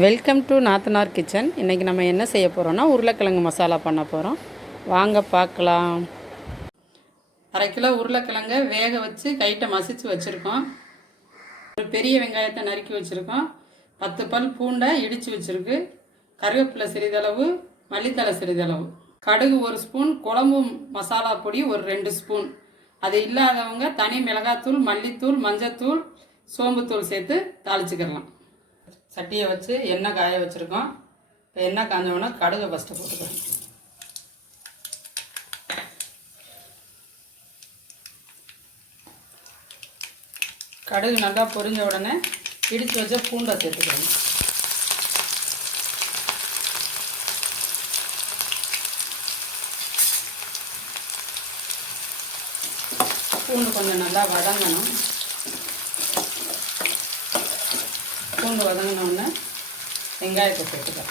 Welcome to நாத்தனார் kitchen. இன்றைக்கி நம்ம என்ன செய்ய போகிறோன்னா உருளைக்கிழங்கு மசாலா பண்ண போகிறோம். வாங்க பார்க்கலாம். 1/2 கிலோ உருளைக்கிழங்கை வேக வச்சு கைட்டை மசித்து வச்சுருக்கோம். ஒரு பெரிய வெங்காயத்தை நறுக்கி வச்சுருக்கோம். 10 பல் பூண்டை இடித்து வச்சுருக்கு. கருவேப்பிலை சிறிதளவு, மல்லித்தலை சிறிதளவு, கடுகு 1 ஸ்பூன், குழம்பு மசாலா பொடி ஒரு 2 ஸ்பூன். அது இல்லாதவங்க தனி மிளகாத்தூள், மல்லித்தூள், மஞ்சத்தூள், சோம்புத்தூள் சேர்த்து தாளிச்சுக்கிடலாம். சட்டியை வச்சு எண்ணெய் காய வச்சுருக்கோம். இப்போ எண்ணெய் காஞ்சோன்னா கடுகை ஃபஸ்ட்டு போட்டுக்கிறோம். கடுகு நல்லா பொரிஞ்ச உடனே இடித்து வச்ச பூண்டை சேர்த்துக்கிறோம். பூண்டு கொஞ்சம் நல்லா வதங்கணும். பூண்டு வதங்கினோடனே வெங்காயத்தை சேர்த்துக்கலாம்.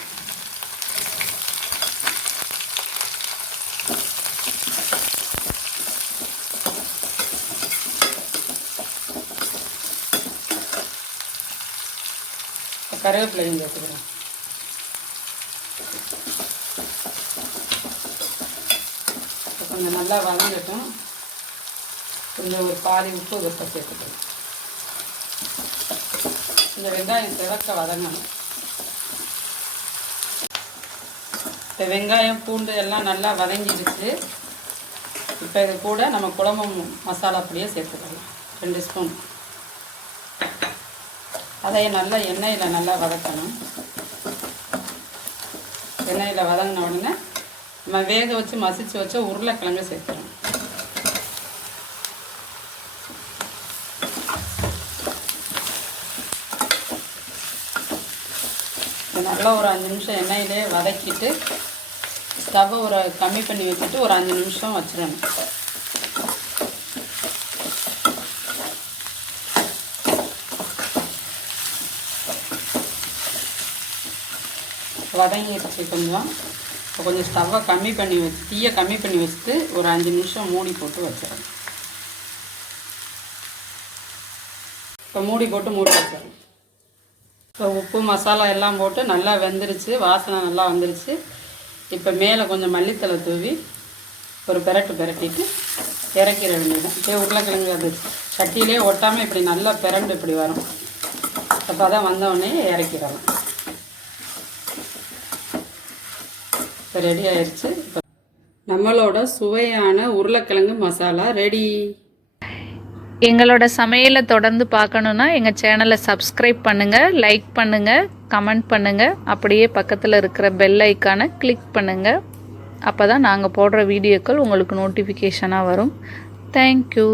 கருவேப்பிலையும் சேர்த்துக்கிறேன். கொஞ்சம் நல்லா வதங்கட்டும். கொஞ்சம் ஒரு பாதி உப்பு வெப்ப சேர்த்துக்கிறேன். இந்த வெங்காயம் சிவக்க வதங்கணும். இப்போ வெங்காயம் பூண்டு எல்லாம் நல்லா வதங்கிடுச்சு. இப்போ இது கூட நம்ம குழம்பு மசாலா பொடியை சேர்த்துக்கலாம். 2 ஸ்பூன். அதை நல்லா எண்ணெயில் நல்லா வதக்கணும். எண்ணெயில் வதங்கின உடனே நம்ம வேக வச்சு மசிச்சு வச்ச உருளைக்கிழங்கு சேர்த்துறோம். நல்லா ஒரு 5 நிமிஷம் எண்ணெயிலே வதக்கிட்டு ஸ்டவ்வை கம்மி பண்ணி வச்சுட்டு ஒரு 5 நிமிஷம் வச்சிடணும். வதங்கிடுச்சு கொஞ்சம். இப்போ கொஞ்சம் ஸ்டவ்வை கம்மி பண்ணி வச்சு தீயை கம்மி பண்ணி வச்சுட்டு ஒரு 5 நிமிஷம் மூடி போட்டு வச்சிடணும். இப்போ மூடி போட்டு மூடி வச்சிடணும். இப்போ உப்பு மசாலா எல்லாம் போட்டு நல்லா வெந்துருச்சு. வாசனை நல்லா வந்துருச்சு. இப்போ மேலே கொஞ்சம் மல்லித்தலை தூவி ஒரு பிரட்டிட்டு இறக்கிற வேண்டியது. இப்போ உருளைக்கிழங்கு அது சட்டியிலே ஒட்டாமல் இப்படி நல்லா பிரண்டு இப்படி வரும். அப்போ தான் வந்தோடனே இறக்கிடலாம். இப்போ ரெடி ஆயிடுச்சு. இப்போ நம்மளோட சுவையான உருளைக்கிழங்கு மசாலா ரெடி. எங்களோட சமையலை தொடர்ந்து பார்க்கணுன்னா எங்கள் சேனலை சப்ஸ்கிரைப் பண்ணுங்கள், லைக் பண்ணுங்கள், கமெண்ட் பண்ணுங்கள். அப்படியே பக்கத்தில் இருக்கிற பெல் ஐக்கானை கிளிக் பண்ணுங்கள். அப்போ தான் நாங்கள் போடுற வீடியோக்கள் உங்களுக்கு நோட்டிஃபிகேஷனாக வரும். தேங்க்யூ.